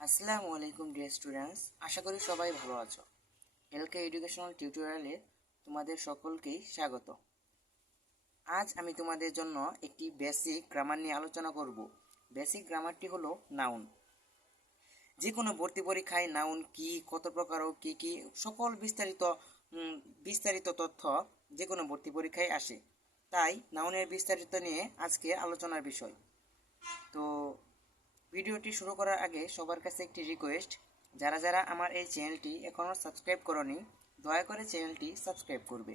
আসসালামু আলাইকুম dear students, আশা করি সবাই ভালো আছো। এলকে এডুকেশনাল টিউটোরিয়ালে তোমাদের সকলকেই স্বাগত। আজ আমি তোমাদের জন্য একটি বেসিক গ্রামার নিয়ে আলোচনা করব। বেসিক গ্রামারটি হলো নাউন। যে কোনো ভর্তি পরীক্ষায় নাউন কি, কত প্রকার ও কি কি সকল বিস্তারিত তথ্য যে কোনো ভর্তি পরীক্ষায় আসে। তাই নাউনের বিস্তারিত নিয়ে আজকে আলোচনার বিষয়। তো ভিডিওটি শুরু করার আগে সবার কাছে একটি রিকোয়েস্ট, যারা যারা আমার এই চ্যানেলটি এখনও সাবস্ক্রাইব করনি দয়া করে চ্যানেলটি সাবস্ক্রাইব করবে।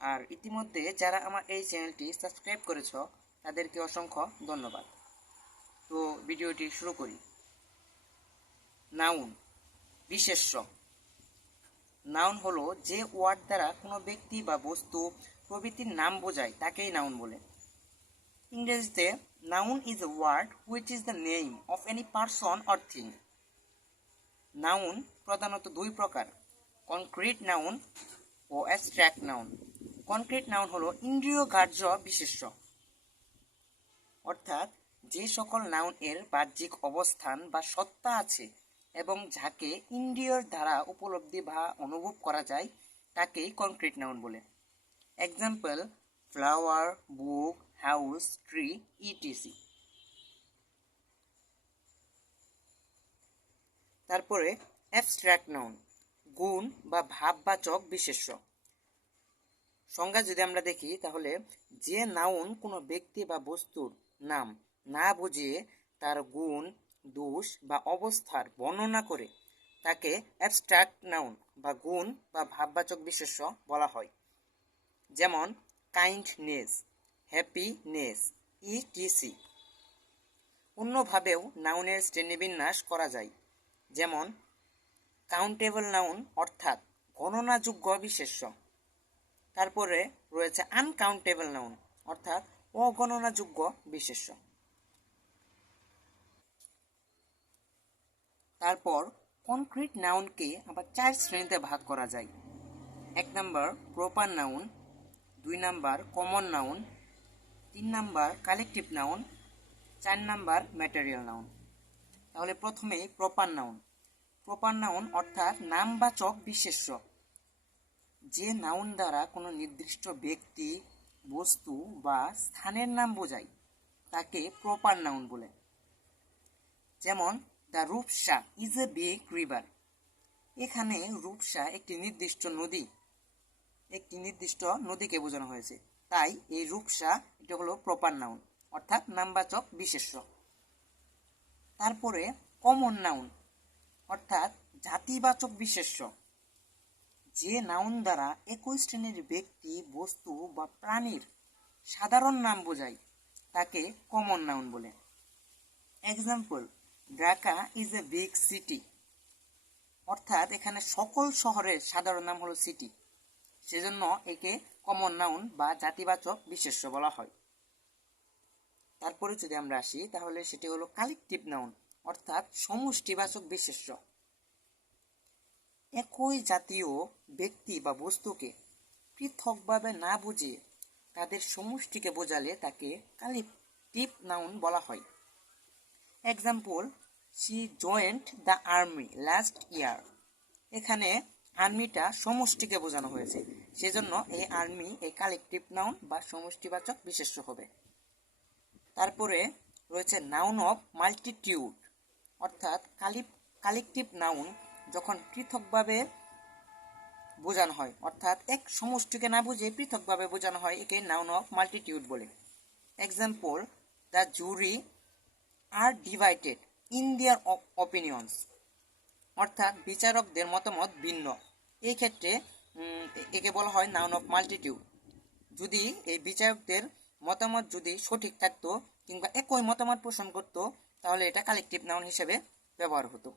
আর ইতিমধ্যে যারা আমার এই চ্যানেলটি সাবস্ক্রাইব করেছ তাদেরকে অসংখ্য ধন্যবাদ। তো ভিডিওটি শুরু করি। নাউন, বিশেষ্য। নাউন হলো যে ওয়ার্ড দ্বারা কোনো ব্যক্তি বা বস্তু প্রভৃতির নাম বোঝায় তাকেই নাউন বলে। ইংরেজিতে noun is a word which is the name of any person or thing. Noun প্রধানত দুই প্রকার, কনক্রিট নাউন ও অ্যাবস্ট্রাক্ট নাউন। কনক্রিট নাউন হলো ইন্দ্রিয়গ্রাহ্য বিশেষ্য, অর্থাৎ যে সকল নাউন এর বাহ্যিক অবস্থান বা সত্তা আছে এবং যাকে ইন্দ্রিয়র দ্বারা উপলব্ধি বা অনুভব করা যায় তাকেই কনক্রিট নাউন বলে। এক্সাম্পল: ফ্লাওয়ার, বুক, হাউস, ট্রি, ইটিসি। তারপরে অ্যাবস্ট্রাক্ট নাউন, গুণ বা ভাববাচক বিশেষ্য। সংজ্ঞা যদি আমরা দেখি তাহলে যে নাউন কোনো ব্যক্তি বা বস্তুর নাম না বুঝিয়ে তার গুণ, দোষ বা অবস্থার বর্ণনা করে তাকে অ্যাবস্ট্রাক্ট নাউন বা গুণ বা ভাববাচক বিশেষ্য বলা হয়। যেমন কাইন্ডনেস, হ্যাপিনেস, ইটিসি। অন্যভাবেও নাউনের শ্রেণীবিন্যাস করা যায়। যেমন কাউন্টেবল নাউন অর্থাৎ গণনাযোগ্য বিশেষ্য। তারপরে রয়েছে আনকাউন্টেবল নাউন অর্থাৎ অগণনাযোগ্য বিশেষ্য। তারপর কনক্রিট নাউনকে আবার 4 শ্রেণীতে ভাগ করা যায়। 1 number proper noun, 2 number common noun, 3 number collective noun, 4 number material noun. তাহলে প্রথমেই প্রপার নাউন। প্রপার নাউন অর্থাৎ নামবাচক বিশেষ্য। যে নাউন দ্বারা কোনো নির্দিষ্ট ব্যক্তি, বস্তু বা স্থানের নাম বোঝায় তাকে প্রপার নাউন বলে। যেমন the Rupsa is a big river. এখানে রূপসা একটি নির্দিষ্ট নদীকে বোঝানো হয়েছে, তাই এই রূপসা এটা হলো প্রপার নাউন অর্থাৎ নামবাচক বিশেষ্য। তারপরে কমন নাউন অর্থাৎ জাতিবাচক বিশেষ্য। যে নাউন দ্বারা একই শ্রেণীর ব্যক্তি, বস্তু বা প্রাণীর সাধারণ নাম বোঝায় তাকে কমন নাউন বলে। Example: Dhaka is a big city. অর্থাৎ এখানে সকল শহরের সাধারণ নাম হলো সিটি, সেজন্য একে কমন নাউন বা জাতিবাচক বিশেষ্য বলা হয়। তারপরে যদি আমরা আসি তাহলে সেটি হলো কালেকটিভ নাউন অর্থাৎ সমষ্টিবাচক বিশেষ্য। একই জাতীয় ব্যক্তি বা বস্তুকে পৃথকভাবে না বুঝিয়ে তাদের সমষ্টিকে বোঝালে তাকে কালেকটিভ নাউন বলা হয়। Example: she joined the army last year. এখানে আর্মিটা সমষ্টিকে বোঝানো হয়েছে, সেজন্য এই আর্মি এই কালেকটিভ নাউন বা সমষ্টিবাচক বিশেষ্য হবে। তারপরে রয়েছে নাউন অফ মাল্টিটিউড অর্থাৎ কালেকটিভ নাউন যখন পৃথকভাবে বোঝানো হয়, অর্থাৎ এক সমষ্টিকে না বুঝে পৃথকভাবে বোঝানো হয়, একে নাউন অফ মাল্টিটিউড বলে। Example: the jury are divided in their opinions. অর্থাৎ বিচারকদের মতামত ভিন্ন, এই ক্ষেত্রে একে বলা হয় নাউন অফ মাল্টিটিউড। যদি এই বিচারকদের মতামত যদি সঠিক থাকতো কিংবা একই মতামত পোষণ করত তাহলে এটা কালেকটিভ নাউন হিসেবে ব্যবহার হতো।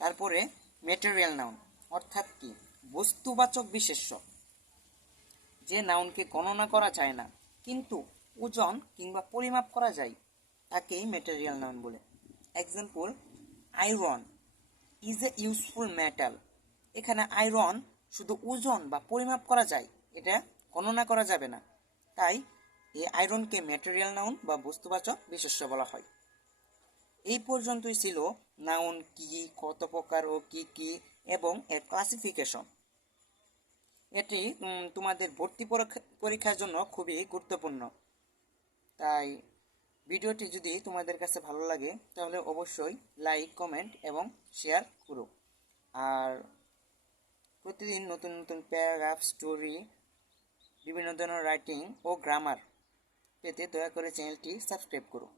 তারপরে ম্যাটেরিয়াল নাউন অর্থাৎ কি বস্তুবাচক বিশেষ্য। যে নাউনকে গণনা করা যায় না কিন্তু ওজন কিংবা পরিমাপ করা যায় তাকেই ম্যাটেরিয়াল নাউন বলে। Example: iron is a useful metal. এখানে আয়রন শুধু ওজন বা পরিমাপ করা যায়, এটা গণনা করা যাবে না, তাই এই আয়রনকে ম্যাটেরিয়াল নাউন বা বস্তুবাচক বিশেষ্য বলা হয়। এই পর্যন্তই ছিল নাউন কি, কত প্রকার ও কি কি এবং এর ক্লাসিফিকেশন। এটি তোমাদের ভর্তি পরীক্ষার জন্য খুবই গুরুত্বপূর্ণ। তাই ভিডিওটি যদি তোমাদের কাছে ভালো লাগে তাহলে অবশ্যই লাইক, কমেন্ট এবং শেয়ার করো। আর প্রতিদিন নতুন নতুন প্যারাগ্রাফ, স্টোরি, বিভিন্ন ধরনের রাইটিং ও গ্রামার পেতে দয়া করে চ্যানেলটি সাবস্ক্রাইব করো।